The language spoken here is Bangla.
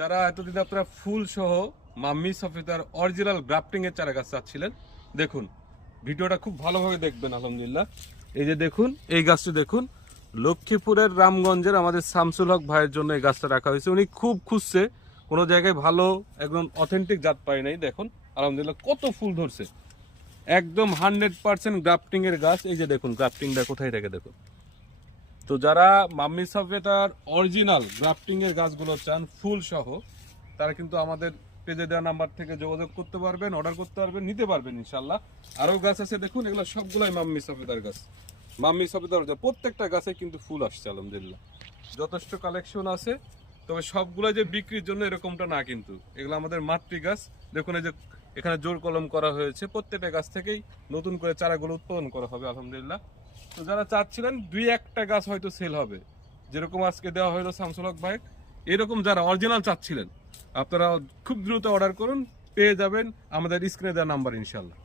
যারা এতদিন আপনারা ফুল সহ মাম্মি সফেদার অরিজিনাল গ্রাফটিং এর চারা গাছ চাচ্ছিলেন, দেখুন ভিডিওটা খুব ভালোভাবে দেখবেন। আলহামদুলিল্লাহ, এই যে দেখুন, এই গাছটি দেখুন, লক্ষ্মীপুরের রামগঞ্জের আমাদের শামসুল হক ভাইয়ের জন্য এই গাছটা রাখা হয়েছে। উনি খুব খুঁজছে, কোনো জায়গায় ভালো একদম অথেন্টিক জাত পায় নাই। দেখুন আলহামদুলিল্লাহ কত ফুল ধরছে, একদম 100% গ্রাফটিং এর গাছ। এই যে দেখুন গ্রাফটিংটা কোথায় থেকে দেখুন। তো যারা মাম্মি সফেটার অরিজিনাল গ্রাফটিং এর গাছগুলো চান ফুল সহ, তারা কিন্তু আমাদের পেজে দেওয়া নাম্বার থেকে যোগাযোগ করতে পারবেন, অর্ডার করতে পারবেন, নিতে পারবেন ইনশাল্লাহ। আরও গাছ আছে দেখুন, এগুলো সবগুলাই মাম্মি সফেদার গাছ। মাম্মি সফেদার প্রত্যেকটা গাছে কিন্তু ফুল আসছে আলহামদুলিল্লাহ, যথেষ্ট কালেকশন আছে। তবে সবগুলো যে বিক্রির জন্য এরকমটা না, কিন্তু এগুলো আমাদের মাতৃ গাছ। দেখুন এই যে এখানে জোর কলম করা হয়েছে, প্রত্যেকটা গাছ থেকেই নতুন করে চারাগুলো উৎপাদন করা হবে আলহামদুলিল্লাহ। তো যারা চাচ্ছিলেন দুই একটা গাছ হয়তো সেল হবে, যেরকম আজকে দেওয়া হলো শামসুল হক ভাই, এরকম যারা অরিজিনাল চাচ্ছিলেন আপনারা খুব দ্রুত অর্ডার করুন, পেয়ে যাবেন আমাদের স্ক্রিনে দেওয়া নাম্বার ইনশাল্লাহ।